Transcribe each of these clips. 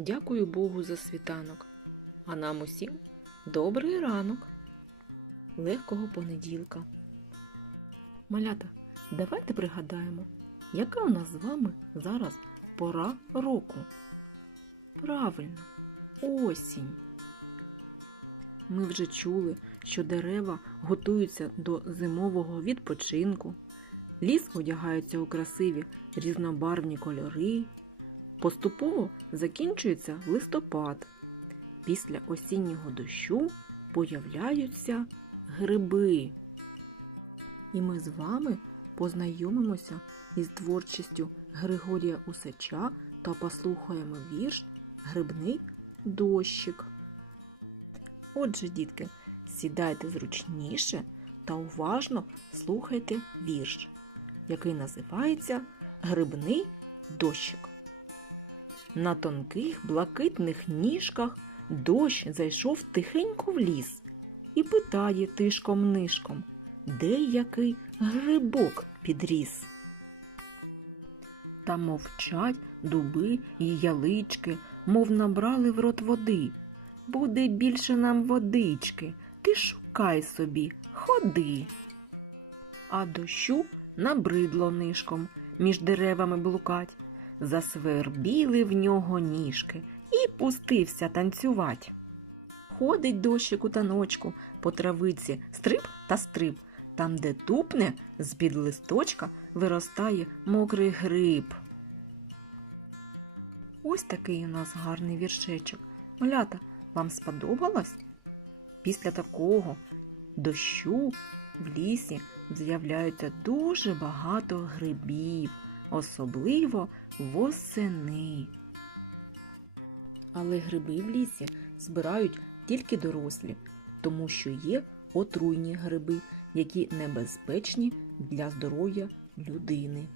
Дякую Богу за світанок, а нам усім добрий ранок, легкого понеділка. Малята, давайте пригадаємо, яка у нас з вами зараз пора року. Правильно, осінь. Ми вже чули, що дерева готуються до зимового відпочинку, ліс одягається у красиві різнобарвні кольори. Поступово закінчується листопад. Після осіннього дощу появляються гриби. І ми з вами познайомимося із творчістю Григорія Усача та послухаємо вірш Грибний дощик. Отже, дітки, сідайте зручніше та уважно слухайте вірш, який називається Грибний дощик. На тонких блакитних ніжках дощ зайшов тихенько в ліс і питає тишком-нишком, де який грибок підріс. Та мовчать дуби й ялички, мов набрали в рот води. Буде більше нам водички, ти шукай собі, ходи. А дощу набридло нишком між деревами блукать, засвербіли в нього ніжки і пустився танцювать. Ходить дощик у таночку по травиці стрип та стрип, там, де тупне, з-під листочка виростає мокрий гриб. Ось такий у нас гарний віршечок. Малята, вам сподобалось? Після такого дощу в лісі з'являються дуже багато грибів, особливо восени. Але гриби в лісі збирають тільки дорослі, тому що є отруйні гриби, які небезпечні для здоров'я людини.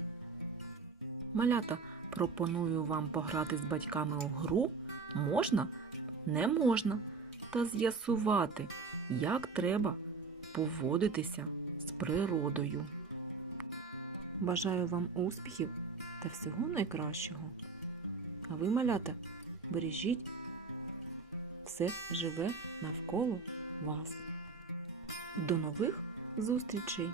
Малята, пропоную вам пограти з батьками у гру можна, не можна, та з'ясувати, як треба поводитися з природою. Бажаю вам успіхів та всього найкращого. А ви, малята, бережіть все живе навколо вас. До нових зустрічей!